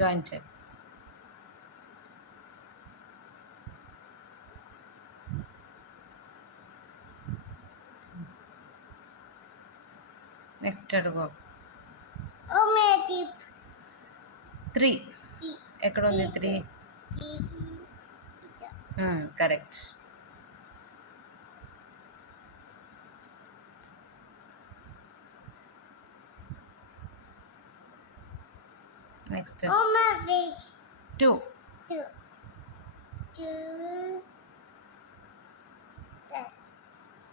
జాయిన్ చేయి. నెక్స్ట్ అడుగు. 3 ఎక్కడ ఉంది 3? కరెక్ట్. నెక్స్ట్ 2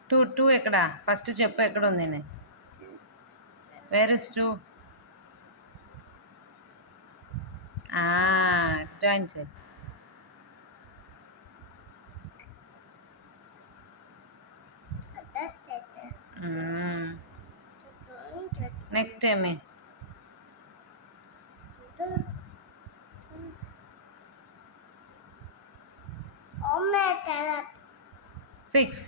2 ఎక్కడ? ఫస్ట్ చెప్పు ఎక్కడ ఉంది నేను. Where is 2? జాయిన్ చేయి. నెక్స్ట్ ఏమి? 6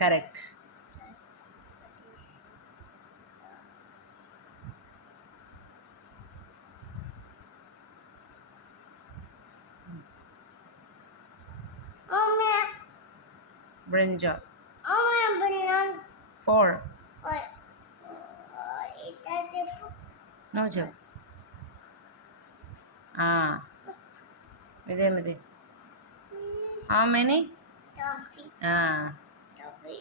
కరెక్ట్. బ్రింజాల్ 4 నువ్వు చెప్పు. ఇదేమిది? How many?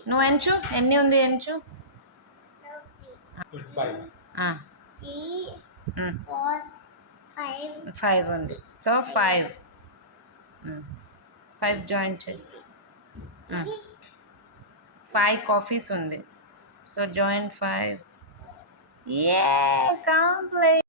నువ్వు ఎంచు, ఎన్ని ఉంది ఎంచు. 5 ఉంది. సో 5 జాయిన్ చేయి. 5 కాఫీస్ ఉంది. So join 5. కంప్లీట్.